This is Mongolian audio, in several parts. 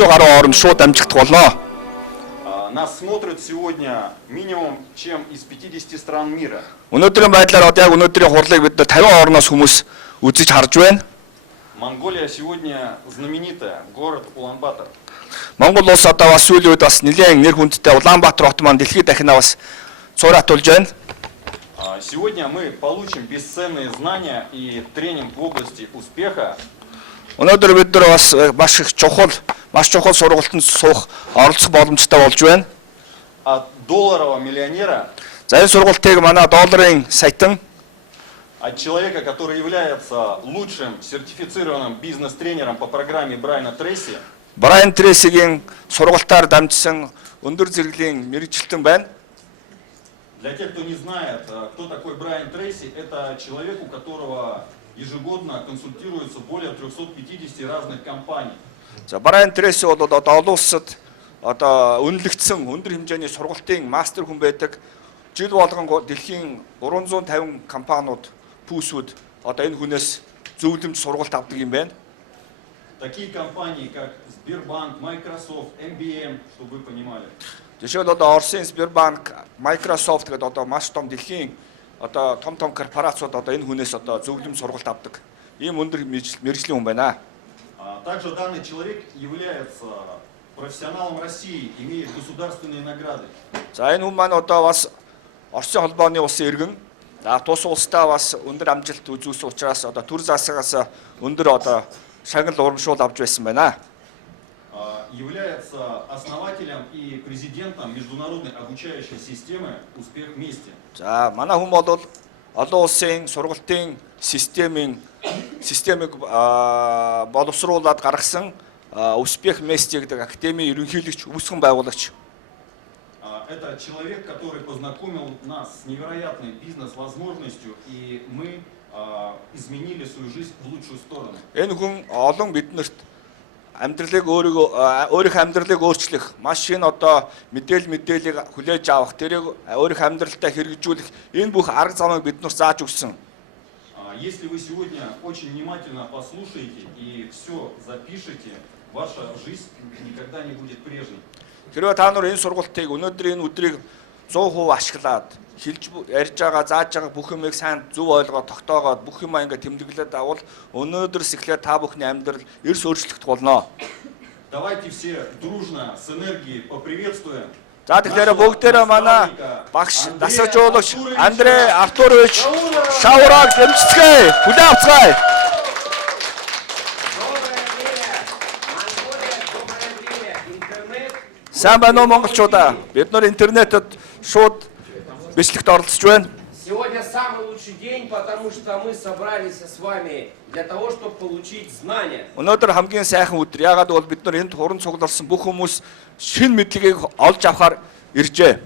200 гаруй орнд шууд амжилт болно. Нас смотрят сегодня минимум чем из 50 стран мира. Өнөөдрийн байдлаар одоо яг өнөөдрийн хурлыг бид 50 орноос хүмүүс үзэж харж байна. Монголия сегодня знаменитая, город Улан-Батор. Монгол улс одоо бас сүүлийн үед бас нэлээд нэр хүндтэй Улаанбаатар хот маань дэлхийд дахинаа бас цууратулж байна. Сегодня мы получим бесценные знания и тренинг в области успеха. Өнөөдөр бид нар бас маш чухал сургалтанд суух оролцох боломжтой болж байна. От долларового миллионера. За энэ сургалтыг манай долларын саятан от человека, который является лучшим сертифицированным бизнес-тренером по программе Брайана Трейси. Брайан Трейсигийн сургалтаар дамжсан өндөр зэрэглэлийн мэргэжилтэн байна. Для тех, кто не знает, кто такой Брайан Трейси, это человек, у которого ежегодно консультируются более 350 разных компаний. За Брайан Трейси бол одоо олон улсад одоо үнэлэгдсэн өндөр хэмжээний сургалтын мастер хүн байдаг. Жил болгон дэлхийн 350 компаниуд пүүсүүд одоо энэ хүнээс зөвлөмж сургалт авдаг юм байна. Такие компании, как Сбербанк, Microsoft, MBM, чтобы вы понимали. Жишээлбэл одоо Оросын Сбербанк, Microsoft гэдэг одоо маш том дэлхийн одоо том корпорациуд одоо энэ хүнээс одоо зөвлөмж сургалт авдаг. Ийм өндөр мэргэжлийн хүн байна. Также данный человек является профессионалом России, имеет государственные награды. За энэ хүн маань одоо бас Оросын холбооны улсын иргэн, тус улстай бас өндөр амжилт үзүүлсэн учраас одоо төр засагаас өндөр одоо шагнал урамшуул авч байсан байна. Является основателем и президентом международной обучающей системы «Успех вместе». За манай хүн бол олон улсын сургалтын системийг боловсруулад гаргасан «Успех вместе» гэдэг академийн ерөнхийлөгч үүсгэн байгуулагч. Это человек, который познакомил нас с невероятной бизнес-возможностью, и мы изменили свою жизнь в лучшую сторону. Энэ хүн олон биднэрт өөрийнхөө амьдралыг өөрчлөх, маш их одоо мэдээллийг хүлээж авах, тэрийг өөрийнхөө амьдралдаа хэрэгжүүлэх энэ бүх арга замыг биднэрт зааж өгсөн. Если вы сегодня очень внимательно послушаете и все запишете, ваша жизнь никогда не будет прежней. Хэрвээ та нар энэ сургалтыг өнөөдрийн өдрийг 100% ашиглаад хэлж ярьж байгаа, зааж байгаа бүх юмыг сайн зөв ойлгоод тогтоогоод бүх юм ингээ тэмдэглээд авал өнөөдрөөс эхлээд та бүхний амьдрал эрс өөрчлөгдөх болно. Давайте все дружно с энергией поприветствуем. За тэгэхээр бүгдээрээ манай багш дасгалжуулагч Андрей Артурович шавраг дэмжицгээе. Хүлээн авцгаая. Сайн байна уу монголчуудаа? Бид нар интернетэд шууд бичлэгт оролцож байна. Сегодня самый лучший день, потому что мы собрались с вами для того, чтобы получить знания. Өнөөдөр хамгийн сайхан өдөр. Яагаад бол бид нар энд хуран цугларсан бүх хүмүүс шинэ мэдлэгийг олж авахар иржээ.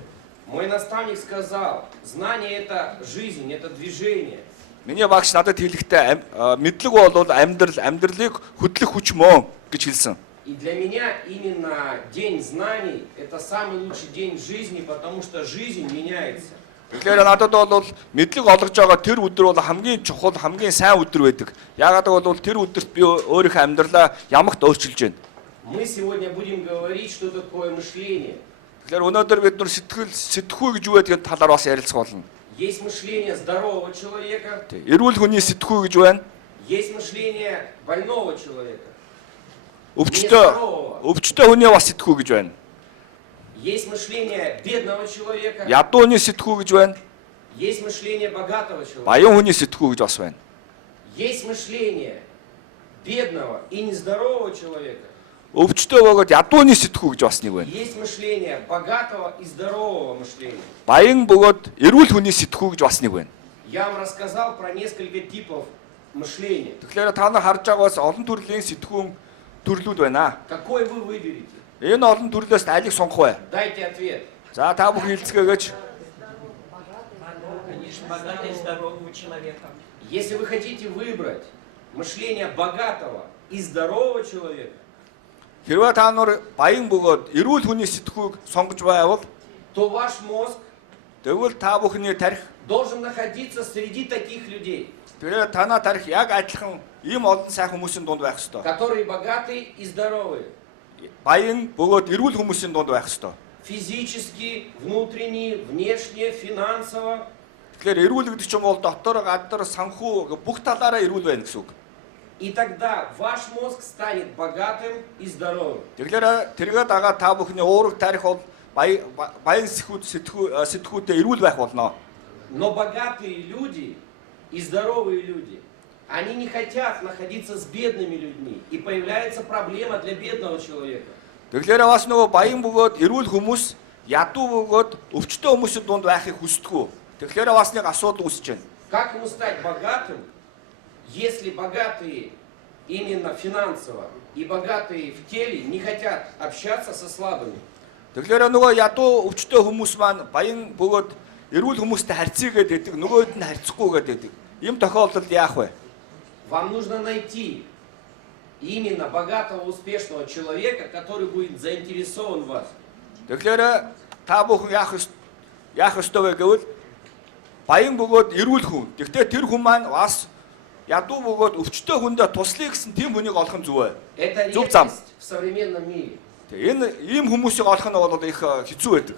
Мой наставник сказал, знание это жизнь, это движение. Миний багш надад хэлэхдээ мэдлэг бол амьдралыг хөдлөх хүч мөн гэж хэлсэн. И для меня именно день знаний это самый лучший день в жизни, потому что жизнь меняется. Тэгэхээр надад бол мэдлэг олгож байгаа тэр өдөр бол хамгийн чухал, хамгийн сайн өдөр байдаг. Яагаад бол тэр өдөрт би өөрийнхөө амьдралаа ямагт өөрчилж байна. Мы сегодня будем говорить, что такое мышление. Тэгэхээр өнөөдөр бид нар сэтгхүй гэж юу гэдгийг талаар бас ярилцах болно. Есть мышление здорового человека. Эрүүл хүний сэтгхүй гэж байна. Есть мышление больного человека. Өвчтөе хүний бас сэтгхүй гэж байна. Есть мышление бедного человека. Ядуу хүний сэтгхүй гэж байна. Есть мышление богатого человека. Баян хүний сэтгхүй гэж бас байна. Есть мышление бедного и нездорового человека. Өвчтөе бөгөөд ядууны сэтгхүй гэж бас нэг байна. Есть мышление богатого и здорового мышления. Баян бөгөөд эрүүл хүний сэтгхүй гэж бас нэг байна. Я вам рассказал про несколько типов мышления. Тэгэхээр та нар харж байгаас олон төрлийн сэтгхүүн төрлүүд байна. Какой вы выберете? Энэ олон төрлөөс алийг сонгох вэ? Дайте ответ. За та бүхэн хэлцгээгээч. Конечно, богатого и здорового человека. Если вы хотите выбрать мышление богатого и здорового человека, Хэрвээ та нар баян бөгөөд эрүүл хүний сэтгхүйг сонгож байвал то ваш мозг тэгвэл та бүхний тарих должен находиться среди таких людей. Тэгээ танаа тарих яг адилхан ийм олон сайхан хүмүүсийн дунд байх ёстой. Которые богатые и здоровые. баян бөгөөд эрүүл хүмүүсийн дунд байх ёстой. Физически, внутренне, внешне, финансово. Тэгэхээр эрүүл гэдэг ч юм бол дотор, гадар, санхүү бүх талаараа эрүүл байна гэсэн үг. И тогда ваш мозг станет богатым и здоровым. Тэгэхээр тэргээ дагаа та бүхний уурэг тарих бол баян сэтгүүтэй эрүүл байх болно. Но богатые люди и здоровые люди, они не хотят находиться с бедными людьми. И появляется проблема для бедного человека. Тэгэхээр бас нөгөө баян бөгөөд эрүүл хүмүүс ядуу бөгөөд өвчтөе хүмүүсийн дунд байхыг хүсдэггүй. Тэгэхээр бас нэг асуудал үүсэж байна. Как ему стать богатым, если богатые именно финансово и богатые в теле не хотят общаться со слабыми? Тэгэхээр нөгөө ядуу өвчтөе хүмүүс маань баян бөгөөд эрүүл хүмүүстэй харьцаагээд байдаг, нөгөөд нь харьцахгүйгээд байдаг. Ийм тохиолдолд яах вэ? Вам нужно найти именно богатого, успешного человека, который будет заинтересован в вас. Тэгэхээр та бүхэн яах ёстой вэ гэвэл баян бөгөөд эрүүл хүн. Гэхдээ тэр хүн маань бас ядуу бөгөөд өвчтөе хүндээ туслая гэсэн тийм хүнийг олох нь зүвэ. Это Зуб зам. редкость в современном мире. Энэ ийм хүмүүсийг олох нь бол их хэцүү байдаг.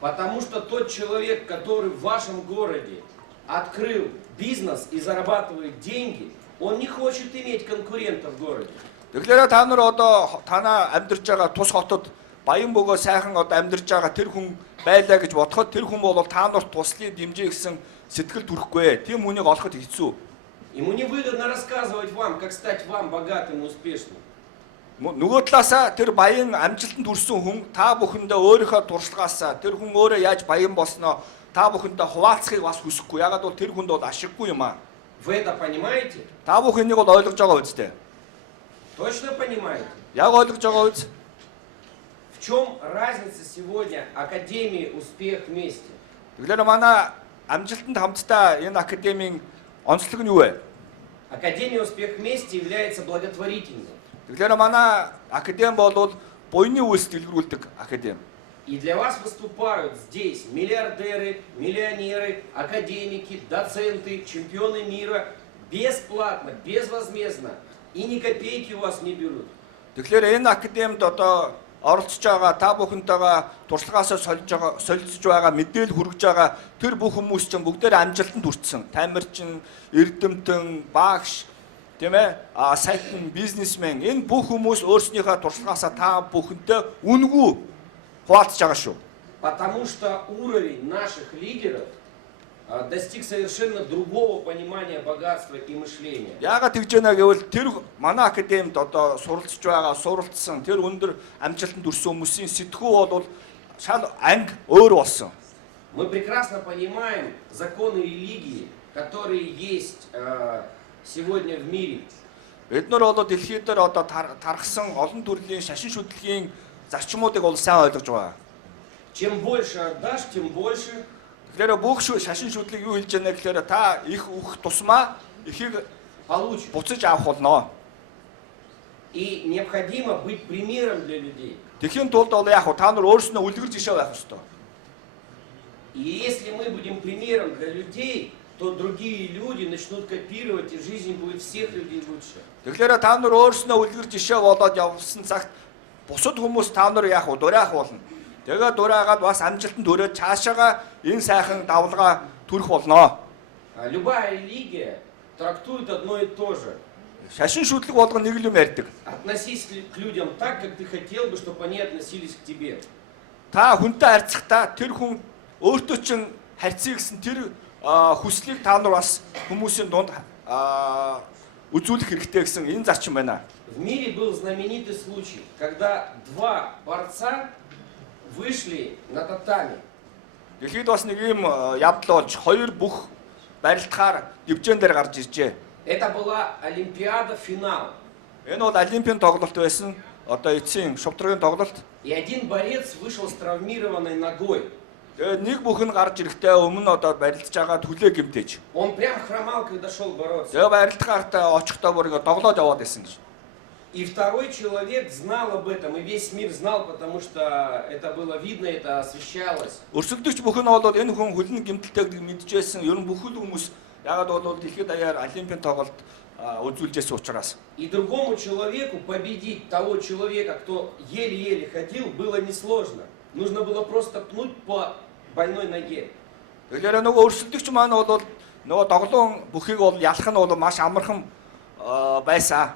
Потому что тот человек, который в вашем городе открыл бизнес и зарабатывает деньги, он не хочет иметь конкурентов в городе. Тэгэхээр та нар одоо танаа амьдарч байгаа тус хотод баян бөгөө сайхан одоо амьдарч байгаа тэр хүн байлаа гэж бодоход тэр хүн бол та нарт туслахыг дэмжиж гэсэн сэтгэл төрөхгүй. Тийм хүнийг олоход хэцүү. Ему невыгодно рассказывать вам, как стать вам богатым и успешным. Нөгөө талаасаа тэр баян амжилтанд хүрсэн хүн та бүхэндээ өөрийнхөө туршлагаасаа тэр хүн өөрөө яаж баян болсноо та бүхэндээ хуваалцахыг бас хүсэхгүй. Ягаад бол тэр хүнд бол ашиггүй юм аа. Вы это понимаете? Та бүхэн энийг бол ойлгож байгаа үстэй. Точно понимаете? Яг ойлгож байгаа үз. В чем разница сегодня Академии «Успех вместе»? Тэгэхээр манай амжилтанд хамтдаа энэ академийн онцлог нь юу вэ? Академия «Успех вместе» является благотворительной. Тэгэхээр манай академи бол буйны үйлс дэлгэрүүлдэг академи. И для вас выступают здесь миллиардеры, миллионеры, академики, доценты, чемпионы мира бесплатно, безвозмездно. И ни копейки у вас не берут. Тэгэхээр энэ академид одоо оролцож байгаа та бүхэнтэйгээ туршлагаасаа солилцож байгаа мэдээлэл хүргэж байгаа тэр бүх хүмүүс чинь бүгдээр амжилтанд хүрсэн. Тамирчин, эрдэмтэн, багш, тийм ээ, сайтн, бизнесмен энэ бүх хүмүүс өөрснийхөө туршлагаасаа та бүхэнтэй үнгүй хуваалцж байгаа шүү. Потому что уровень наших лидеров достиг совершенно другого понимания богатства и мышления. Яагаад тэгж яана гэвэл тэр манай академид одоо суралцж байгаа, суралцсан тэр өндөр амжилтанд хүрсэн хүмүүсийн сэтгүү бол шал анги өөр болсон. Мы прекрасно понимаем законы религии, которые есть сегодня в мире. Бид нар бол дэлхийд дээр одоо тархсан олон төрлийн шашин шүтлгийн зарчмуудыг бол сайн ойлгож байгаа. Чем больше отдашь, тем больше. Тэгэхээр бүх шашин шүтлийг юу хэлж байна гэхээр та их өгөх тусмаа ихийг Получишь. буцаж авах болно. И необходимо быть примером для людей. Тэхийн тулд бол яг та нар өөрснөө үлгэр жишээ байх ёстой. И если мы будем примером для людей, то другие люди начнут копировать, и жизнь будет всех людей лучше. Тэгэхээр та нар өөрснөө үлгэр жишээ болоод явсан цагт бусад хүмүүс та нар яах вэ? Дураах болно. Тэгээд дураагаад бас амжилтанд хүрээд цаашаага энэ сайхан давлгаа төрөх болно. Любая религия трактует одно и то же. Шашин шүтлэг болгоно нэг л юм ярьдаг. Относись к людям так, как ты хотел бы, чтобы они относились к тебе. Та хүнтэй харьцахдаа тэр хүн өөртөө чинь харьцъя гэсэн тэр хүслийг та нар бас хүмүүсийн дунд үзүүлэх хэрэгтэй гэсэн энэ зарчим байна. В мире был знаменитый случай, когда два борца вышли на татами. Дэлхийд бас нэг юм явдал болж хоёр бүх барилдахаар дивжэн дээр гарч иржээ. Это была Олимпиада, финал. Энэ бол олимпийн тоглолт байсан. Одоо эцсийн шувтрагийн тоглолт. И один борец вышел с травмированной ногой. Тэгээд нэг бүхэн гарч ирэхдээ өмнө одоо барилдаж байгаа түлээ гимтэж. Он прям хромал, когда шел бороться. Тэгээд барилдахаартай очихдоо бүр ингээ доглоод яваад байсан гэж. И второй человек знал об этом, и весь мир знал, потому что это было видно, это освещалось. Өрсөлдөгч бүхэн бол энэ хүн хөлн гимтэлтэйг мэдчихсэн. Ер нь бүхэл хүмүүс ягаад бол дэлхийд даяар олимпийн тоглолт үзүүлжээс учраас. И другому человеку победить того человека, кто еле-еле ходил, было несложно. Нужно было просто пнуть по больной ноге. Тэгэхээр нөгөө өрсөлдөгч маань бол нөгөө доглоон бүхийг бол ялах нь бол маш амархан байсан.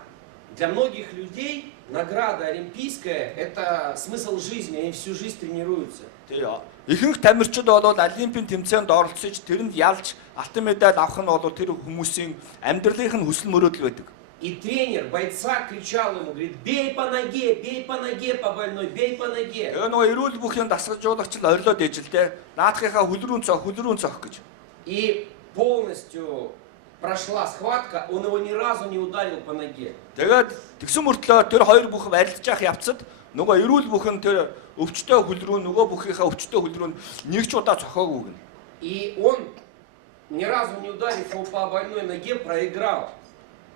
Для многих людей награда олимпийская – это смысл жизни, они всю жизнь тренируются. Тэгээ ихэнх тамирчид бол олимпийн тэмцээнд оролцож тэрэнд ялж алтан медаль авах нь бол тэр хүмүүсийн амьдралынх нь хүсэл мөрөөдөл байдаг. И тренер бойца кричал ему, говорит, бей по ноге по больной, бей по ноге. Тэгээ нөгөө эрүүл бүхний дасгалжуулагч л орилоод ээжилтэй наадахынхаа хөлрүүн цох гэж. И полностью прошла схватка, он его ни разу не ударил по ноге. Тэгээд тэгсэн мөртлөө тэр хоёр бүх барилдаж явах явцад нөгөө эрүүл бүхэн тэр өвчтөе хөл рүү нөгөө бүхийнхаа өвчтөе хөл рүү нэг ч удаа цохоогүй гэнэ. И он, ни разу не ударив его по больной ноге, проиграл.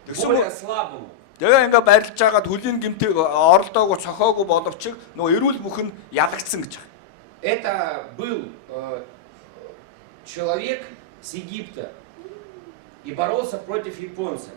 Тэгсэн Более слабому. Тэгээ ингээ барилдаж байгаад хөлийн гэмтэг оролдоогүй цохоогүй боловч нөгөө эрүүл бүхэн ялагдсан гэж. Это был человек с Египта и боролся против японца.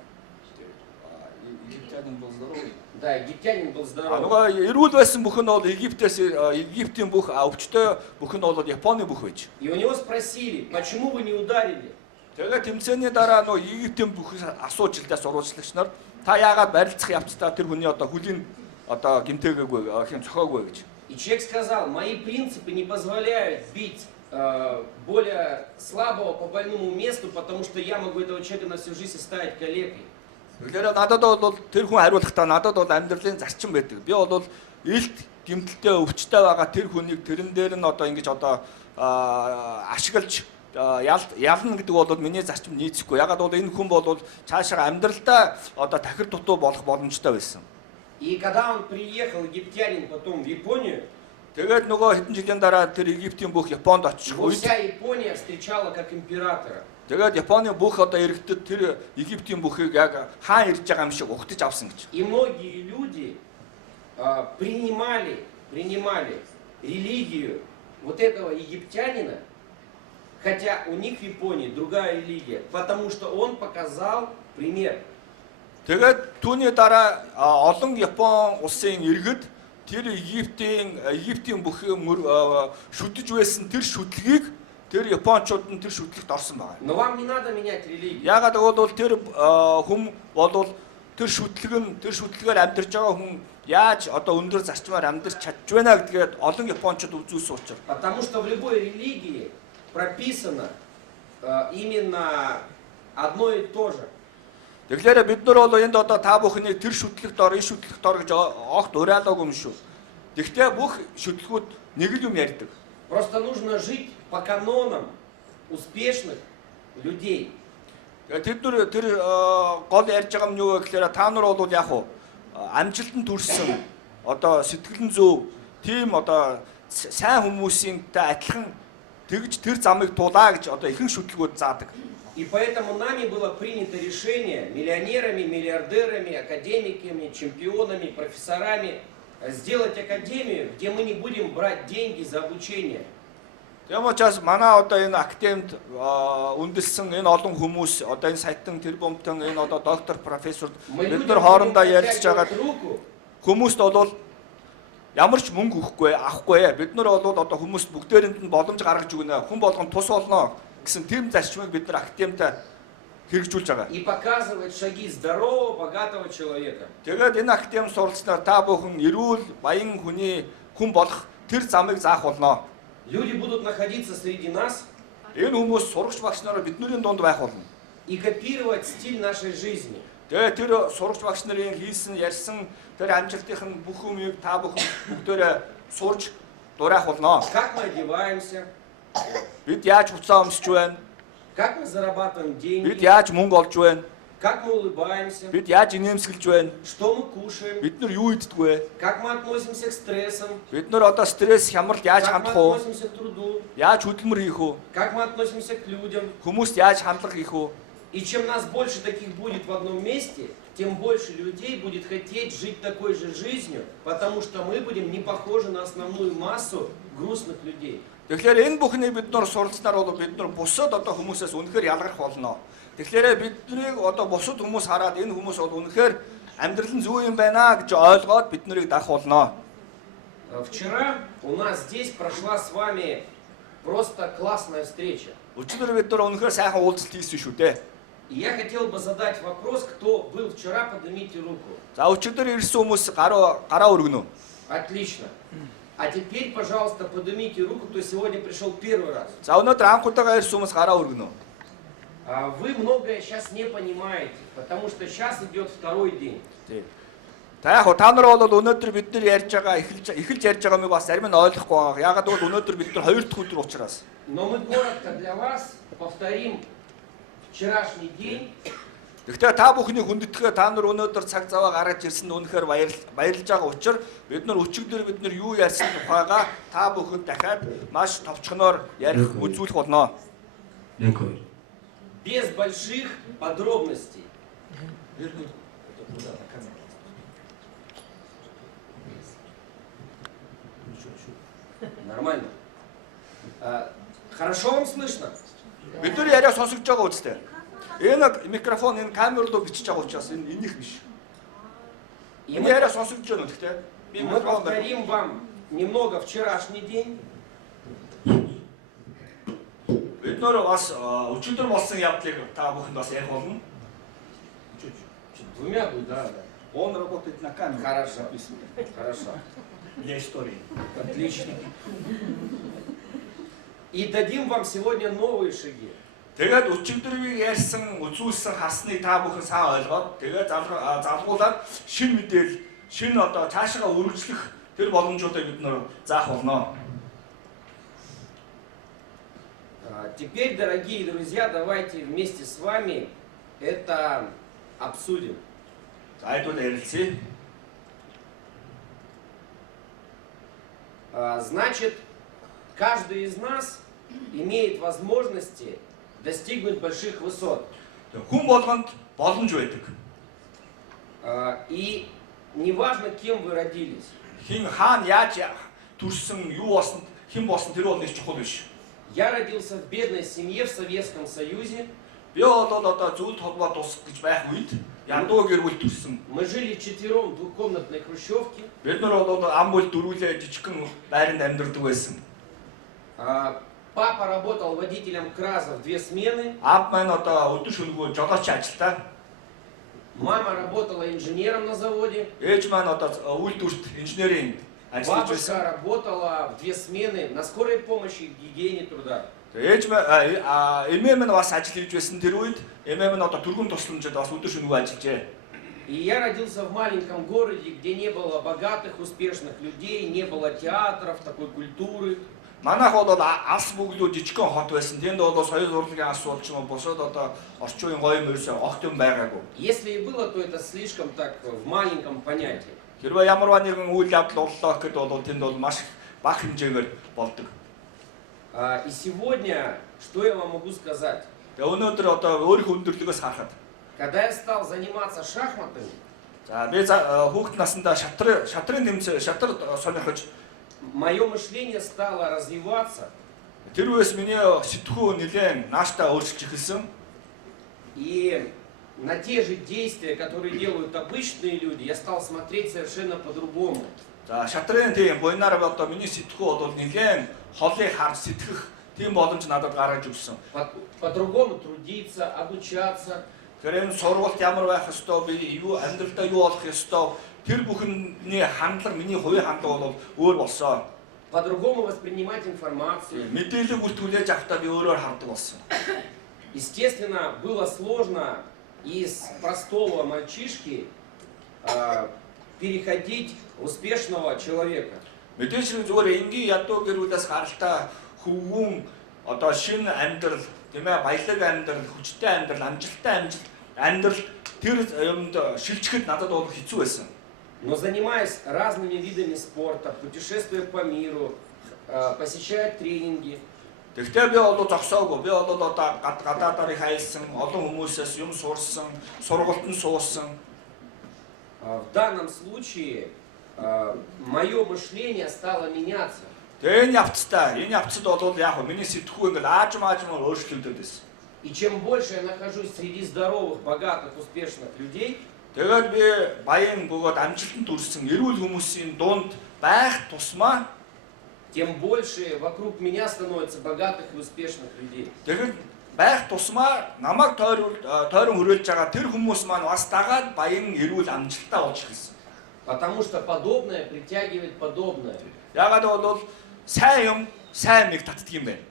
Да, египтянин был здоровый. Нөгөө эрүүл байсан бүхэн бол Египтийн бүх өвчтөе бүхэн бол Японы бүх байж. И у него спросили, почему вы не ударили? Тэгээ тэмцээний дараа нөгөө Египтийн бүх асууж илдээ сурвалжлагч нар та яагаад барилцах явцдаа тэр хүний одоо хөлийн одоо гэмтээгээгүй хэм цохоогүй гэж. И человек сказал, мои принципы не позволяют бить более слабого по больному месту, потому что я могу этого человека на всю жизнь оставить калекой. Тэгэхээр надад бол тэр хүн хариулахдаа надад бол амьдралын зарчим байдаг. Би бол илт гэмтэлтэй өвчтэй байгаа тэр хүнийг тэрэн дээр нь одоо ингэж одоо ашиглаж ялна гэдэг бол миний зарчим нийцэхгүй. Ягаад бол энэ хүн бол цаашаа амьдралдаа одоо тахир дутуу болох боломжтой байсан. И когда он приехал, египтянин, потом в Японию, Тэгээд нөгөө хэдэн жилийн дараа тэр Египтийн бүх Японд очих его үед вся Япония встречала как императора. тэгээд Японы бүх одоо иргэдэд тэр Египтийн бүхийг яг хаан ирж байгаа юм шиг ухтаж авсан гэж. И многие люди принимали религию вот этого египтянина, хотя у них в Японии другая религия, потому что он показал пример. Тэгээд түүний дараа олон Япон улсын иргэд тэр Египтийн бүх шүтэж байсан тэр шүтлгийг тэр Япончууд нь тэр шүтлэгт орсон байгаа. Но вам не надо менять религию. Ягаад гэвэл тэр хүм бол тэр шүтлгээр амьдарч байгаа хүн яаж одоо өндөр зарчмаар амьдарч чадж байна гэдгээд олон Япончууд үзүүлсэн учраас. Потому что в любой религии прописано именно одно и то же. Тэгэхээр бид нар бол энд одоо та бүхний тэр шүтлэгт ор, энэ шүтлэгт ор гэж огт уриалаагүй юм шүү. Гэхдээ бүх шүтлгүүд нэг л юм ярьдаг. Просто нужно жить по канонам успешных людей. Тэд нар тэр гол ярьж байгаа юм юу гэхээр та нар бол яг уу амжилтанд хүрсэн одоо сэтгэлэн зөв тийм одоо сайн хүмүүсийнтэй адилхан тэгж тэр замыг тулаа гэж одоо ихэнх шүтлгүүд заадаг. И поэтому нами было принято решение миллионерами, миллиардерами, академиками, чемпионами, профессорами сделать академию, где мы не будем брать деньги за обучение. Тийм учраас манай одоо энэ академид үндэслэн энэ олон хүмүүс одоо энэ сайтан тэр бомтон энэ одоо доктор профессор бид нар хоорондоо ярилцж байгаа хүмүүст бол ямар ч мөнгө авахгүй бид нар бол одоо хүмүүст бүгдээрэнд нь боломж гаргаж өгнө хүн болгон тус болно гэсэн тийм зарчмыг бид нар академид хэрэгжүүлж байгаа. И показывать шаги здорового, богатого человека. Тэгээд энэ академид суралцснаар та бүхэн эрүүл баян хүний хүн болох тэр замыг заах болно. Люди будут находиться среди нас. Энэ хүмүүс сурагч багш нараа бидний дунд байх болно. И копировать стиль нашей жизни. Тэгээд тэр сурагч багш нарын хийсэн ярьсан тэр амжилтын бүх юмыг та бүхэн бүгдээрээ сурж дураах болно. Как мы одеваемся? Бид яаж хуцаа өмсөж байна? Как мы зарабатываем Бид деньги? яаж мөнгө олж байна? Как мы улыбаемся? Бид яаж инээмсэглэж байна? Что мы кушаем? Бид нар юу иддэг вэ? Как мы относимся к стрессам? Бид нар одоо стресс, хямрал яаж Как мы хандах уу? относимся к труду? Яаж хөдөлмөр хийх үү? Как мы относимся к людям? Хүмүүст яаж хандлага хийх үү? И чем нас больше таких будет в одном месте, тем больше людей будет хотеть жить такой же жизнью, потому что мы будем не похожи на основную массу грустных людей. Тэгэхээр энэ бүхнийг бид нар суралцсанаар бол бид нар бусад одоо хүмүүсээс үнэхээр ялгарх болно. Тэгэхээр биднийг одоо бусад хүмүүс хараад энэ хүмүүс бол үнэхээр амьдрал нь зөв юм байна гэж ойлгоод бид нарыг дах болно. Вчера у нас здесь прошла с вами просто классная встреча. Өчигдөр бид нар үнэхээр сайхан уулзалт хийсэн шүү дээ. И я хотел бы задать вопрос, кто был вчера, поднимите руку. За өчигдөр ирсэн хүмүүс гараа өргөнө. Отлично. А теперь, пожалуйста, поднимите руку, кто сегодня пришел первый раз. За өнөөдөр анх удаага ирсэн хүмүүс гараа өргөнө. Вы многое сейчас не понимаете, потому что сейчас идет второй день. Тий. Та яг та нар бол өнөөдөр бид нар ярьж байгаа эхэлж ярьж байгаа мыг бас зарим нь ойлгохгүй байгаа. Ягаад гэвэл өнөөдөр бид нар хоёр дахь өдөр учраас. Но мы коротко для вас повторим вчерашний день. Гэхдээ та бүхний хүндэтгэхээ та нар өнөөдөр цаг зав гаргаж ирсэнд үнэхээр баярлж байгаа учраас бид нар өчигдөр бид нар юу ярьсан тухайгаа та бүхэнд дахиад маш товчхоноор ярих үзүүлэх болно. Без больших подробностей. Нормально. Хорошо вам слышно? Бид нар яриа сонсогдож байгаа үстэй. Энэ микрофон энэ камер руу бичиж байгаа учраас энэ энийх биш. И Энэ яриа сонсогдож байна гэхдээ би мы повторим вам немного вчерашний день. Бид нар бас өчигдөр болсон явдлыг та бүхэнд бас ярих болно. Двумя будет, да. Он работает на камеру. Хорошо. Хорошо. Для истории. Отлично. И дадим вам сегодня новые шаги. Тэгээд өчигдрийг ярьсан, үзүүлсэн хасныг та бүхэн сайн ойлгоод тэгээд залгуулаад шин мэдээл, шин одоо цаашаа үргэлжлэх тэр боломжуудыг бид нар заах болно. Теперь, дорогие друзья, давайте вместе с вами это обсудим. За айдуул ярилцъя. Значит, каждый из нас имеет возможности достигнуть больших высот. Хүн болгонд боломж байдаг. И неважно, кем вы родились. Хин хаана яаж төрсөн, юу болсон, хэн болсон тэр бол нэг чухал биш. Я родился в бедной семье в Советском Союзе. Би бол одоо зөвлөлт холбоо тус гэж байх үед ядуу гэр бүл төрсөн. Мы жили вчетвером в двухкомнатной хрущевке. Бид нар бол ам бүл дөрвөлээ жижигхэн байранд амьдардаг байсан. Папа работал водителем КРАЗа в 2 смены. Аав маань одоо өдөр шөнөгүй жолооч ажилтаа. Мама работала инженером на заводе. Ээж маань одоо үйлдвэрт инженерийн ажиллаж байсан. Бабушка работала в 2 смены на скорой помощи и гигиене труда. Ээж маань эмээ маань бас ажил хийж байсан тэр үед эмээ маань одоо түргэн тусламжид бас өдөр шөнөгүй ажиллажээ. И я родился в маленьком городе, где не было богатых, успешных людей, не было театров, такой культуры. Манайх бол алс бүглүү жижигхэн хот байсан. Тэнд бол соёл урлагийн асуудал ч юм уу босоод одоо орчин үеийн гоё мөрөөсөө огт юм байгаагүй. Если и было, то это слишком так в маленьком понятии. Хэрвээ ямарваа нэгэн үйл явдал боллоо гэхэд бол тэнд бол маш бага хэмжээгээр болдог. И сегодня, что я вам могу сказать? Тэгээ өнөөдөр одоо өөрийнхөө өндөрлөгөөс харахад. Когда я стал заниматься шахматами, За би хүүхэд наснда шатрын тэмцээн шатар сонирхож мое мышление стало развиваться. Тэр үеэс миний сэтгүү нэлээд нааштай өөрчилж эхэлсэн. И на те же действия, которые делают обычные люди, я стал смотреть совершенно по-другому. За шатрын тийм буйнаар одоо миний сэтгүү бол нэлээд холыг харж сэтгэх тийм боломж надад гаргаж өгсөн. По-другому трудиться, обучаться. Тэр энэ сургалт ямар байх ёстой, би юу амьдралдаа юу болох ёстой, тэр бүхний хандлага, миний хувийн хандлага бол өөр болсон. По-другому воспринимать информацию. Мэдээлэл бүртгүүлж авахдаа би өөрөөр хардаг болсон. Естественно, было сложно из простого мальчишки переходить в успешного человека. Мэдээж зүгээр энгийн ядуу гэр бүлээс гаралтаа хөвгүүн одоо шинэ амьдрал, тийм ээ, баялаг амьдрал, хүчтэй амьдрал, амжилттай амьдрал тэр юмд шилжихэд надад бол хэцүү байсан. Но занимаясь разными видами спорта, путешествуя по миру, посещая тренинги. Тэгвэл би бол зогсоогүй. Би бол одоо гадаадаар их айлсан, олон хүмүүсээс юм сурсан, сургалтанд суусан. В данном случае мое мышление стало меняться. Тэгээ энэ явцад бол яг миний сэтгүү ингээл аажмаар өөрчлөгдөд байсан. И чем больше я нахожусь среди здоровых, богатых, успешных людей, Тэгээд би баян бөгөөд амжилтанд хүрсэн эрүүл хүмүүсийн дунд байх тусмаа тем больше вокруг меня становится богатых и успешных людей. тэгээд байх тусмаа намайг тойрон хүрээлж байгаа тэр хүмүүс маань бас дагаад баян эрүүл амжилттай болж эхэлсэн. Потому что подобное притягивает подобное. Ягаад бол сайн юм сайн нэг татдаг юм байна.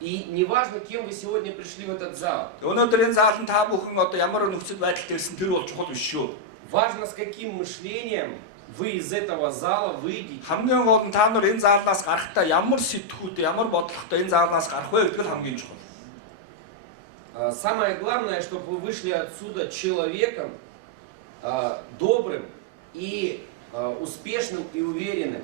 И неважно, кем вы сегодня пришли в этот зал. Өнөөдөр энэ заалан та бүхэн одоо ямар нөхцөл байдалд ирсэн тэр бол чухал биш шүү. Важно, с каким мышлением вы из этого зала выйдете. Хамгийн гол нь та нар энэ заалнаас гарахдаа ямар сэтгүүтэй, ямар бодлоготой энэ заалнаас гарах вэ гэдэг нь хамгийн чухал. Самое главное, чтобы вы вышли отсюда человеком добрым и успешным и уверенным.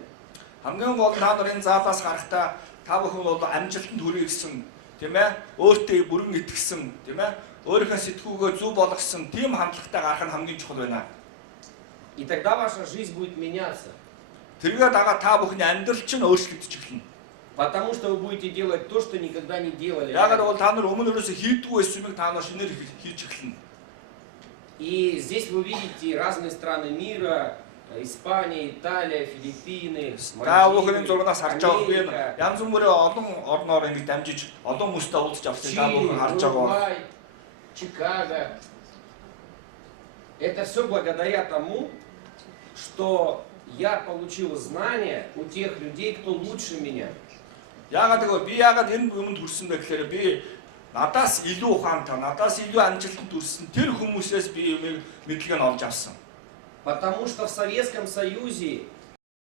Хамгийн гол нь та нар энэ заалнаас гарахдаа та бүхэн бол амжилтанд хүрэх гэсэн, тийм ээ? Өөртөө бүрэн итгэсэн, тийм ээ? Өөрийнхөө сэтгүүгээ зөв болгосон тийм хандлагатай гарах нь хамгийн чухал байна. И тогда ваша жизнь будет меняться. Тэргээ дагаа та бүхний амьдрал чинь өөрчлөгдөж эхэлнэ. Потому что вы будете делать то, что никогда не делали. Яагаад бол та нар өмнө өрөөсөө хийдгүү байсан юмыг та нар шинээр хийж эхэлнэ. И здесь вы видите разные страны мира, Испания, Италия, Филиппины, Та бүхний зургаас харж байгаа би Америка, янз бүрийн олон орноор ингэж дамжиж олон хүмүүстэй уулзч авсан та Чили, бүхэн харж байгаа. Уругвай, Чикаго. Это все благодаря тому, что я получил знания у тех людей, кто лучше меня. Яагаад гэвэл би яагаад энэ юмд хүрсэн бэ гэхээр би надаас илүү ухаантай, надаас илүү амжилтанд хүрсэн тэр хүмүүсээс би юмыг мэдлэг нь олж авсан. Потому что в Советском Союзе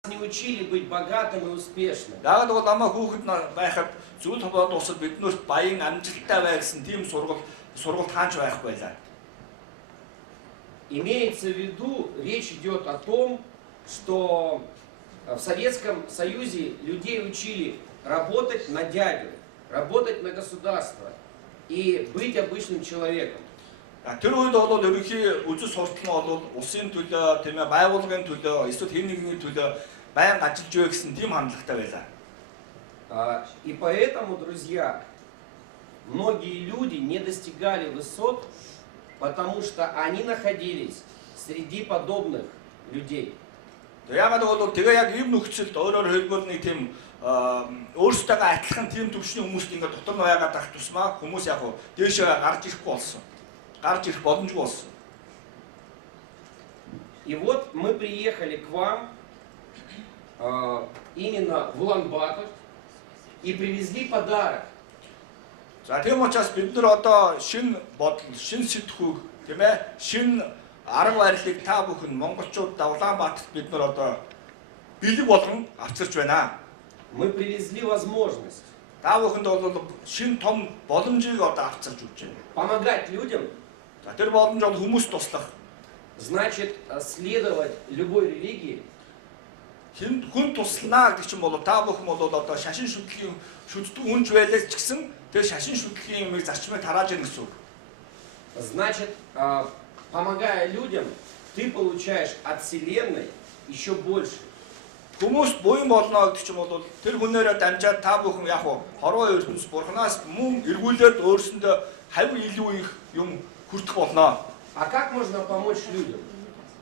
нас не учили быть богатым и успешным. Яагаад бол намайг хүүхэд байхад зүйл хобоод усад биднэрт баян амжилттай бай гэсэн тийм сургалт хаач байхгүй байлаа. Имеется в виду, речь идет о том, что в Советском Союзе людей учили работать на дядю, работать на государство и быть обычным человеком. Тэр үед бол ерөнхий үзэл суртал нь бол улсын төлөө, тийм ээ, байгууллагын төлөө, эсвэл хэн нэгний төлөө байн ажиллаж буй гэсэн тийм хандлагатай байлаа. И поэтому, друзья, многие люди не достигали высот, потому что они находились среди подобных людей. Яагаад бол тэгээ яг ийм нөхцөлд өөрөөр хэлбэл нэг тийм өөрсдөө адилхан тийм төвшний хүмүүст ингээд дотор нь байгаад ах тусмаа хүмүүс яг дээшээ гарч ирэхгүй болсон. Гарч ирэх боломжгүй болсон. И вот мы приехали к вам именно в Улан-Батор и привезли подарок. За тийм учраас бид нар одоо шинэ бодол, шинэ сэтгүүг, тийм ээ, шинэ арга барилыг та бүхэн монголчууд Улаанбаатарт бид нар одоо бэлэг болгон авчирч байна. Мы привезли возможность Та бүхэнд бол шинэ том боломжийг одоо авчирч өгч байна. помогать людям, За тэр боломж бол хүмүүст туслах. значит следовать любой религии, Хүн туслана гэдэг чинь бол та бүхэн бол одоо шашин шүтлэгийн шүтдэг хүнж байлаа ч гэсэн тэр шашин шүтлэгийн юмыг зарчмыг тарааж яах гэсэн үг. значит, помогая людям, ты получаешь от Вселенной еще больше. Хүмүүст буян болно гэдэг чинь бол тэр хүнээрээ дамжаад та бүхэн яг хорвоо ертөнц бурхнаас мөн эргүүлээд өөрсөндөө хавь илүү их юм хүртэх болно. А как можно помочь людям?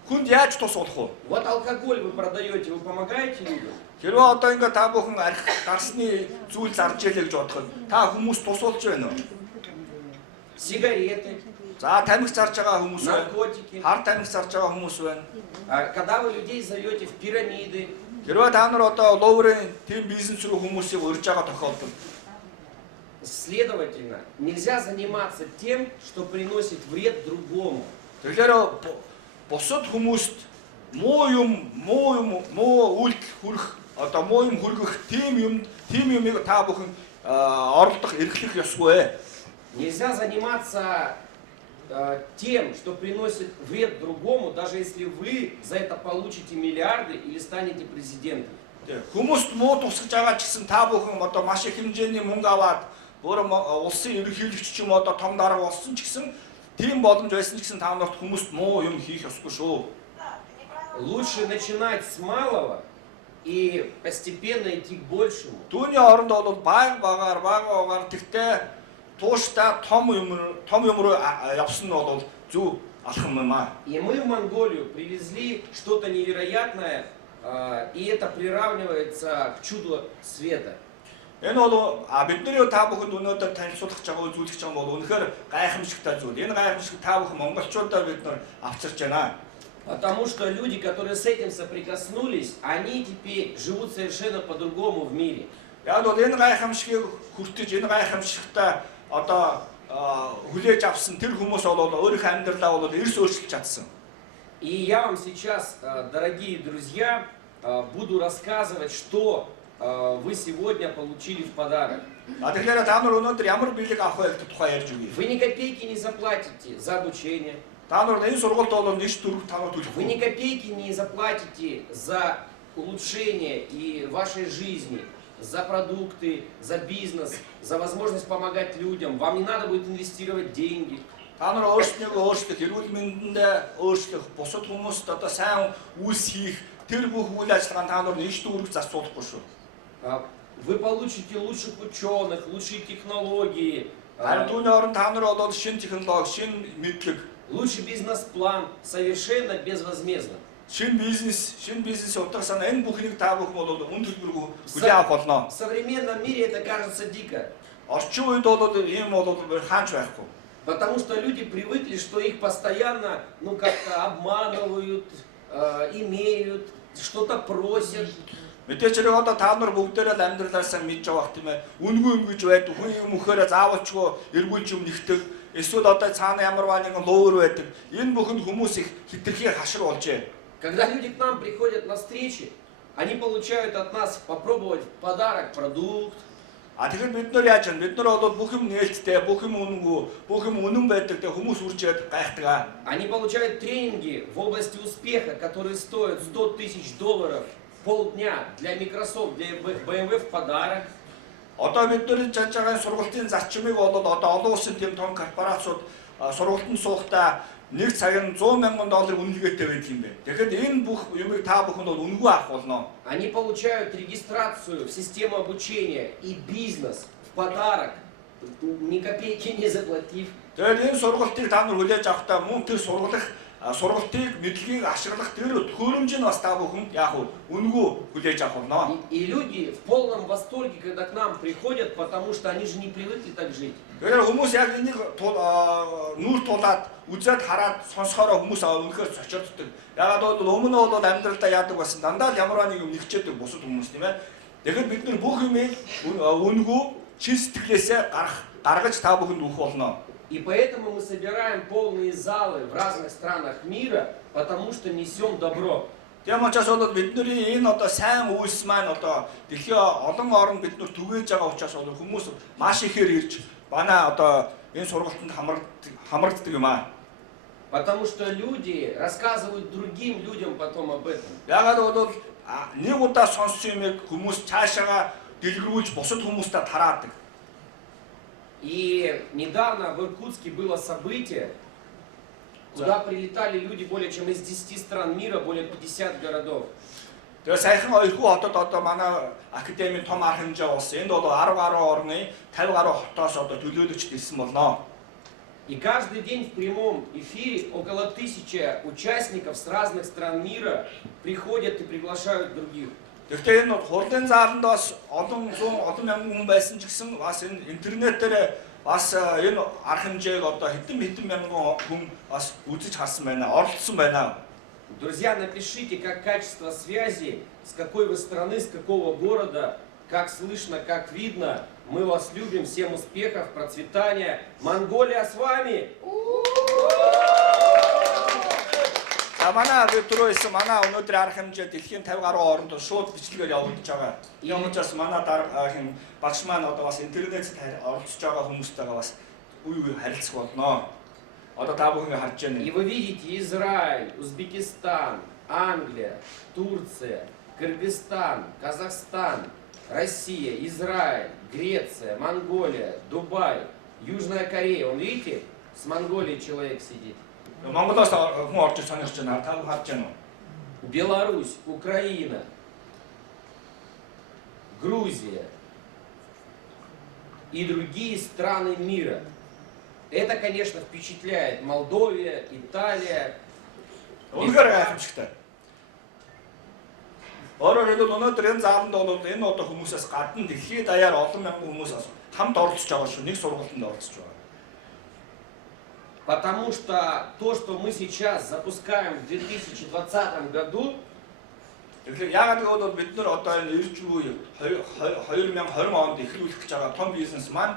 Хүнд яаж тус болох вэ? Вот алкоголь вы продаете, вы помогаете людям? Хэрвээ одоо ингээ та бүхэн арх гарсны зүйл зарж ялээ гэж бодоход та хүмүүс тусуулж байна уу? Сигареты, За тамхи зарж байгаа хүмүүс байна. наркотики. Хар тамхи зарж байгаа хүмүүс байна. Когда вы людей зовете в пирамиды, Хэрвээ та нар одоо лоурын тийм бизнес рүү хүмүүсийг урьж байгаа тохиолдолд следовательно, нельзя заниматься тем, что приносит вред другому. тэгэхээр бусад хүмүүст муу үйлдэл хүрэх одоо муу юм хүргэх тийм юмыг та бүхэн оролдох эрхлэх ёсгүй. Нельзя заниматься тем, что приносит вред другому, даже если вы за это получите миллиарды или станете президентом. Хүмүүст муу тусгаж байгаа ч гэсэн та бүхэн одоо маш их хэмжээний мөнгө аваад өөр улсын ерөнхийлөгч ч юм одоо том дарга болсон ч гэсэн тийм боломж байсан ч гэсэн та нарт хүмүүст муу юм хийх ёсгүй шүү. Лучше начинать с малого и постепенно идти к большему. Түүний оронд бол баг багаар тэгтээ тууштай том юм руу явсан нь бол зөв алхам юм аа. И мы в Монголию привезли что-то невероятное, и это приравнивается к чуду света. Энэ бол бидний та бүхэнд өнөөдөр танилцуулах гэж байгаа үзүүлэх гэж байгаа бол үнэхээр гайхамшигтай зүйл. Энэ гайхамшиг та бүхэн монголчуудаа бид нар авчирч байна. Потому что люди, которые с этим соприкоснулись, они теперь живут совершенно по-другому в мире. Яг бол энэ гайхамшигыг хүртэж энэ гайхамшигтай одоо хүлээж авсан тэр хүмүүс бол өөрийнхөө амьдралаа бол эрс өөрчилж чадсан. И я вам сейчас, дорогие друзья, буду рассказывать, что вы сегодня получили в подарок. Тэгэхээр та нар өнөөдөр ямар бэлэг авах вэ гэдэг тухай ярьж өгье. Вы ни копейки не заплатите за обучение. Та нар энэ сургуульд бол нэг төгрөг та нар Вы төлөхгүй. ни копейки не заплатите за улучшение и вашей жизни, за продукты, за бизнес, за возможность помогать людям. Вам не надо будет инвестировать деньги. Та нар өөрсдөө өөрчлөх, эрүүл мэндэндээ өөрчлөх, бусад хүмүүст одоо сайн үйлс хийх тэр бүх үйл ажиллагаанд та нар нэг төгрөг зарцуулахгүй шүү. Вы получите лучших ученых, лучшие технологии, Харин түүний оронд та нар бол шинэ технологи, шинэ мэдлэг, лучший бизнес-план совершенно безвозмездно. шинэ бизнес утгасаа энэ бүхнийг та бүхэн бол үн төлбөргүй хүлээн авах болно. В современном мире это кажется дико, Орчин үед бол ийм бол хаанч байхгүй. потому что люди привыкли, что их постоянно, как-то обманывают, имеют, что-то просят. Мэдээж хэрэг одоо та нар бүгдээрээ л амьдралаасаа мэдж байгаа тийм ээ. Үнгүй юм гэж байдаг. Хүн юм өгөхөөрөө заавалчгүй эргүүлж юм нэгтэг. Эсвэл одоо цаана ямарваа нэгэн луур байдаг. Энэ бүхэнд хүмүүс их хитрхи хашир болжээ. Когда люди к нам приходят на встречи, они получают от нас попробовать в подарок продукт, Тэгэхээр бид нар яаж вэ? Бид нар бол бүх юм нээлттэй, бүх юм үнэнгүй, бүх юм үнэн байдаг те хүмүүс үржээд гайхдаг. они получают тренинги в области успеха, которые стоят $100 000 полдня для Microsoft, для BMW в подарок. Одоо бид нар чаж байгаа сургалтын зарчмыг бол одоо олон улсын тийм том корпорациуд сургалтанд суухдаа нэг цагт $100,000 үнэлгээтэй байдаг юм бэ. Тэгэхээр энэ бүх юмыг та бүхэн бол үнэгүй авах болно. Они получают регистрацию в систему обучения и бизнес в подарок, ни копейки не заплатив. Тэгэхээр энэ сургалтыг та нар хүлээж авахдаа мөн тэр сургалтыг мэдлэгийг ашиглах тэр төхөөрөмж нь бас та бүхэн яг үнэгүй хүлээж авах болно. И люди в полном восторге, когда к нам приходят, потому что они же не привыкли так жить. Тэгэхээр хүмүүс яг энийг нүүр тулаад үзээд хараад сонсохороо хүмүүс үнэхээр цочирддаг. Ягаад бол өмнө бол амьдралдаа яадаг байсан дандаа л ямарваа нэг юм нэгчээдэг бусад хүмүүс тийм ээ. Тэгэхээр бид нар бүх юмыг үнэгүй чин сэтгэлээсээ гаргаж та бүхэнд өгөх болно. И поэтому мы собираем полные залы в разных странах мира, потому что несем добро. Тийм учраас бол бидний энэ одоо сайн үйлс маань одоо дэлхийн олон орнд бид нар түгээж байгаа учраас бол хүмүүс маш ихээр ирж манай одоо энэ сургалтанд хамрагддаг юм аа. Потому что люди рассказывают другим людям потом об этом. Ягаад бол нэг удаа сонссон юмыг хүмүүс цаашаага дэлгэрүүлж бусад хүмүүстээ тараадаг. И недавно в Иркутске было событие, куда прилетали люди более чем из 10 стран мира, более 50 городов. Тэгээ саяхан Орхиу хотод одоо манай академийн том арга хэмжээ болсон. Энд бол 10 гаруй орны 50 гаруй хотоос одоо төлөөлөгч ирсэн болно. И каждый день в прямом эфире около 1000 участников с разных стран мира приходят и приглашают других. Гэхдээ энэ хурлын зааланд бас олон мянган хүн байсан ч гэсэн бас энэ интернетээр бас энэ арга хэмжээг одоо хэдэн мянган хүн бас үзэж харсан байна, оролцсон байна. Друзья, напишите, как качество связи, с какой вы страны, с какого города, как слышно, как видно. Мы вас любим, всем успехов, процветания. Монголия с вами! Манай веб-рөөс манай өнөөдөр арга хэмжээ дэлхийн 50 гаруй оронд шууд бичлэгээр явагдаж байгаа. Тийм учраас манай дарга хин багш маань одоо бас интернетд оролцож байгаа хүмүүстэйгээ бас үе харилцах болно. Одоо та бүхэн харж байна. И вы видите Израиль, Узбекистан, Англия, Турция, Кыргызстан, Казахстан, Россия, Израиль, Греция, Монголия, Дубай, Южная Корея. Вон видите, с Монголией человек сидит. Монголоос хүн орж сонирхож байна. Та бүхэн харж байна уу? Беларусь, Украина, Грузия, и другие страны мира. Это, конечно, впечатляет. Молдовия, Италия. Үнэхээр гайхамшигтай. Өөрөөр хэлбэл өнөөдөр энэ зааланд бол энэ одоо хүмүүсээс гадна дэлхийд даяар олон мянган хүмүүс хамт оролцож байгаа шүү. Нэг сургалтанд оролцож байгаа. Потому что то, что мы сейчас запускаем в 2020 году, Тэгэхээр яагаад гэвэл бид нар одоо энэ ирж буй 2020 онд эхлүүлэх гэж байгаа том бизнес маань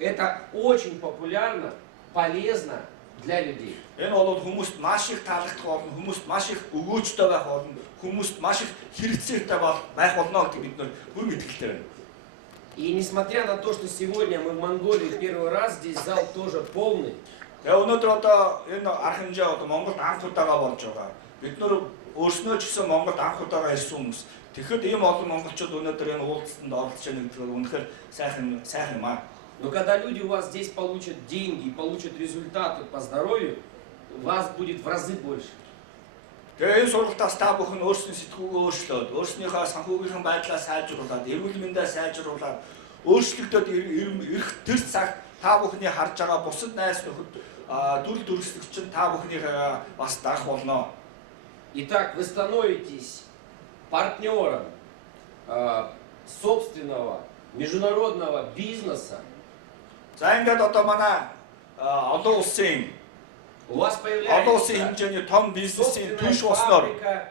это очень популярно, полезно для людей. энэ бол хүмүүст маш их таалагдах болно, хүмүүст маш их өгөөжтэй байх болно, хүмүүст маш их хэрэгцээтэй байх болно гэдэг бид нар бүр мэдгэлтэй байна. И несмотря на то, что сегодня мы в Монголии первый раз, здесь зал тоже полный. Тэгээ өнөөдөр одоо энэ арга хэмжээ одоо Монголд анх удаага болж байгаа. Бид нар өөрснөө ч гэсэн Монголд анх удаага ирсэн хүмүүс. Тэгэхэд ийм олон монголчууд өнөөдөр энэ уулзалтанд оролцож байгаа гэдэг нь үнэхээр сайхан юм аа. Но когда люди у вас здесь получат деньги, получат результаты по здоровью, вас будет в разы больше. Тэгээ энэ сургалтаас та бүхэн өөрсдийн сэтгүүгээ өөрчлөөд, өөрснийхөө санхүүгийнхээ байдлаа сайжруулад, эрүүл мэндээ сайжруулад, өөрчлөгдөд ирэх тэр цаг та бүхний харж байгаа бусад найз нөхөд дүр төрөслөгч та бүхнийхээ бас дагах болно. Итак, вы становитесь партнером собственного международного бизнеса. За ингээд одоо манай олон улсын У вас олон улсын появляется хэмжээний том бизнесийн собственная түнш болсноор фабрика,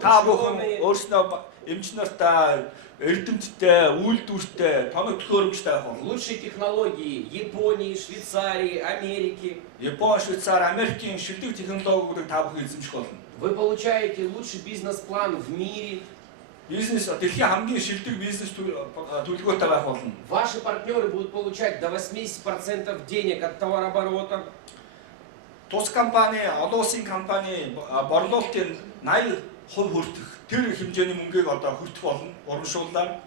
та бүхэн ученые. өөрснөө эмчнэртэй, эрдэмтдтэй, үйлдвэртэй, тоног төхөөрөмжтэй байх болно. Лучшие технологии Японии, Швейцарии, Америки. Япон, Швейцар, Америкийн шилдэг технологиудыг та бүхэн эзэмших болно. Вы получаете лучший бизнес-план в мире. Бизнес дэлхийн хамгийн шилдэг бизнес төлөвлөгөөтэй байх болно. Ваши партнеры будут получать до 80% денег от товарооборота. Тус компани, олон улсын компани борлуулалтын 80% хүртэх тэр хэмжээний мөнгийг одоо хүртэх болно урамшууллаар.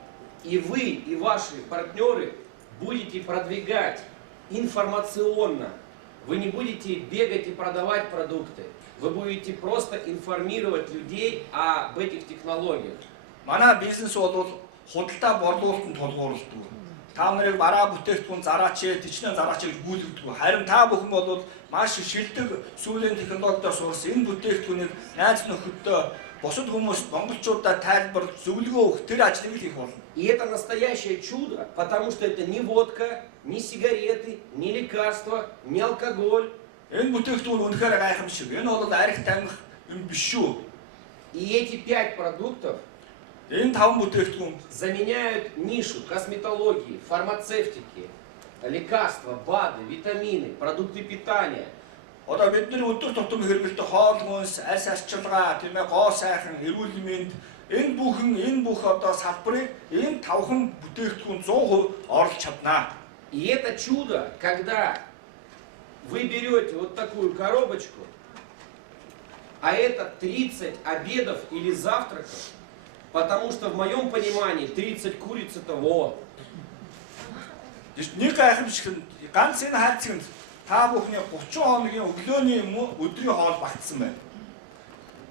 И вы, и ваши партнеры будете продвигать информационно. Вы не будете бегать и продавать продукты. Вы будете просто информировать людей об этих технологиях. Манай бизнес бол худалдаа борлуулалтанд тулгуурладаг. Та нарыг бараа бүтээгдэхүүн зараач, төчнөө зараач гэж гүйлгдэг. Харин та бүхэн бол маш шилдэг сүүлийн технологиор суурсан энэ бүтээгдэхүүнийг найз нөхөдөө бусад хүмүүст монголчуудад тайлбар зөвлөгөө өгөх тэр ажлыг хийх болно. И это настоящее чудо, потому что это не водка, не сигареты, не лекарства, не алкоголь. Энэ бүтээгдэхүүн үнэхээр гайхамшиг. Энэ бол арх тамхи юм биш шүү. И эти 5 продуктов Энэ 5 бүтээгдэхүүн заменяют нишу косметологии, фармацевтики, лекарства, БАДы, витамины, продукты питания. одоо бидний өдөр тутам хэрэглэдэг хоол хүнс, аль арчилгаа, тийм ээ, гоо сайхан, эрүүл мэнд энэ бүх одоо салбарыг энэ 5хан бүтээгдэхүүн 100% орлож чаднаа. И это чудо, когда вы берете вот такую коробочку, а это 30 обедов или завтраков, потому что в моем понимании 30 куриц это вот. Нэг гайхамшиг нь ганц энэ хайцанд та бүхний 30 хоногийн өглөөний юм уу өдрийн хоол багтсан байна.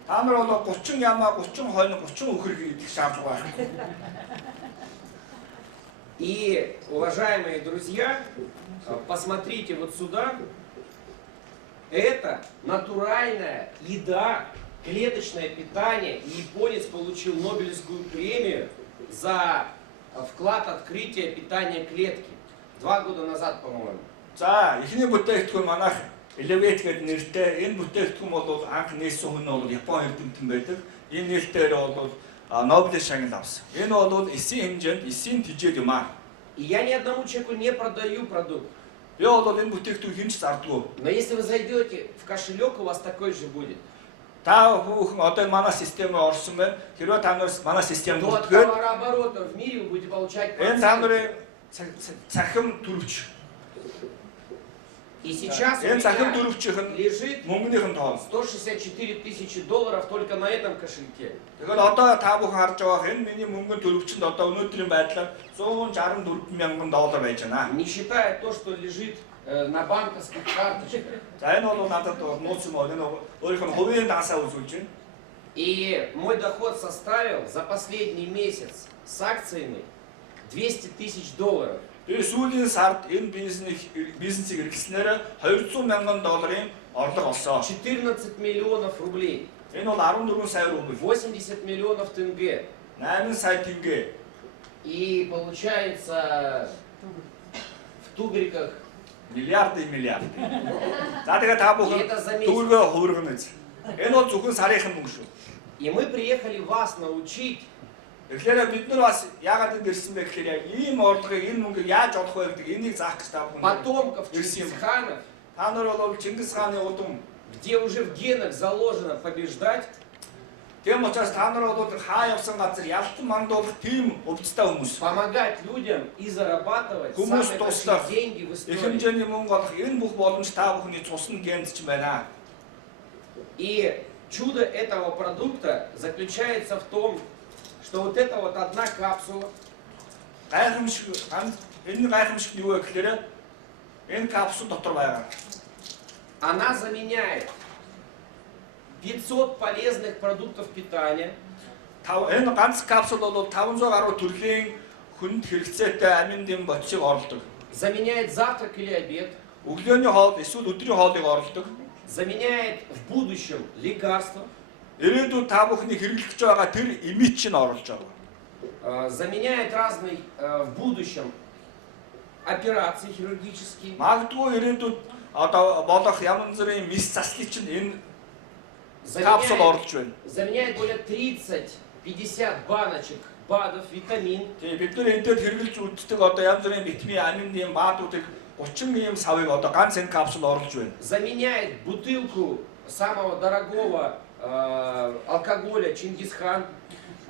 Та нар бол 30 ямаа 30 хоног 30 өхрөг идэх шаардлага байхгүй. И, уважаемые друзья, посмотрите вот сюда. Это натуральная еда, клеточное питание. И японец получил Нобелевскую премию за вклад открытия питания клетки. 2 года назад, по-моему. За, эхний бүтээгдэхүүн манайх Elevate гэдэг нэртэй энэ бүтээгдэхүүн бол анх нээсэн хүн бол Япон эрдэмтэн байдаг. Энэ нээлтээр бол Нобелийн шагнал авсан. Энэ бол эсийн хэмжээнд эсийн тижээд юм аа. И я ни одному человеку не продаю продукт. Би бол энэ бүтээгдэхүүн хинч зардаггүй. Но если вы зайдете в кошелек, у вас такой же будет. Та бүхэн одоо манай системд орсон байна. Хэрвээ та нар манай системд До бүрдгээд товарооборота в мире вы будете получать энэ та проценты. нарын цахим төрөвч. И сейчас у Энэ цахим меня төрөвчийнх нь лежит мөнгөнийх нь тоон. 164 тысячи долларов только на этом кошельке. Тэгэхээр одоо та бүхэн харж байгаа энэ миний мөнгөний төрөвчөнд одоо өнөөдрийн байдлаар 164 мянган доллар байж байна. Не считая то, что лежит на банковских карточках. За энэ бол надад нууц юм бол энэ өөрийнх нь хувийн дансаа үзүүлж байна. И мой доход составил за последний месяц с акциями 200 тысяч долларов. Тэгээ сүүлийн сард энэ бизнесийг эрхлснээр $200 мянган орлого олсон. 14 миллионов рублей, Энэ бол 14 сая рубль. 80 миллионов тенге. 8 сая тенге. И получается в тугриках. Миллиард. За тэгээ та бүхэн Это за месяц. төгрөгөө хувиргана биз. Энэ бол зөвхөн сарынхан мөнгө шүү. И мы приехали вас научить, Тэгэхээр бид нар бас яагаад энд ирсэн бэ гэхээр яг ийм орлогыг энэ мөнгөийг яаж олох вэ гэдэг энийг заах гэж та бүхэн. потомков Ирсэн юм. Чингисханов, Та нар бол Чингис хааны удам. где уже в генах заложено побеждать, Тэм учраас та нар бол хаа явсан газар ялтан мандуулах тийм өвчтэй хүмүүс. помогать людям и зарабатывать Хүмүүс самые туслах, большие деньги в их истории. хэмжээний мөнгө олох энэ бүх боломж та бүхний цусны генд ч байна. И чудо этого продукта заключается в том, что вот эта вот одна капсула, Гайхамшиг энэ гайхамшиг нь юу вэ гэхээр энэ капсул дотор байгаа. она заменяет 500 полезных продуктов питания, Энэ ганц капсул бол 500 гаруй төрлийн хүнд хэрэгцээтэй амин дэм ботчийг орлдог. заменяет завтрак или обед, Өглөөний хоол эсвэл өдрийн хоолыг орлдог. заменяет в будущем лекарства, Ирээдүйд та бүхний хэрэглэж байгаа тэр имиж нь оруулж байгаа. заменяет разные в будущем операции хирургические, Магадгүй ирээдүйд одоо болох ямар нэгэн мис заслыг чинь энэ капсул заменяет, оруулж байна. заменяет более 30-50 баночек БАДов, витамин, Тэгээ бид нар энэ дээр хэрэглэж үздэг одоо янз бүрийн витамин, амин дэм баадуудыг 30 ийм савыг одоо ганц энэ капсул оруулж байна. заменяет бутылку самого дорогого алкоголя Чингисхан,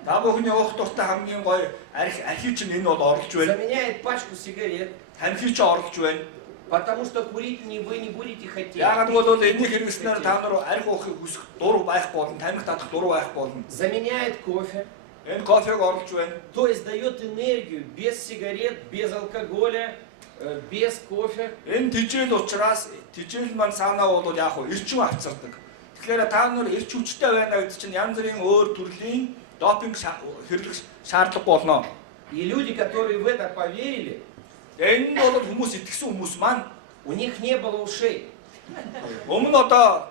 Та бүхний уух дуртай хамгийн гоё архив чинь энэ бол оруулж байна. заменяет пачку сигарет, Танхи ч оруулж байна. потому что курить вы не будете хотеть. Яагаад бол энийг хэрэглэснээр та нар арх уухыг хүсэх дур байхгүй болно, тамхи татах дур байхгүй болно. Заменяет кофе, Энэ кофег оруулж байна. то есть дает энергию без сигарет, без алкоголя, без кофе. Энэ тижэл учраас тижэл маань саанаа бол яг хөө эрчим авцардаг. Тэгэхээр та нар эрч хүчтэй байна гэдэг чинь янз бүрийн өөр төрлийн допинг хэрэглэх шаардлага болно. И люди, которые в это поверили, Энэ бол хүмүүс итгэсэн хүмүүс маань у них не было ушей. өмнө одоо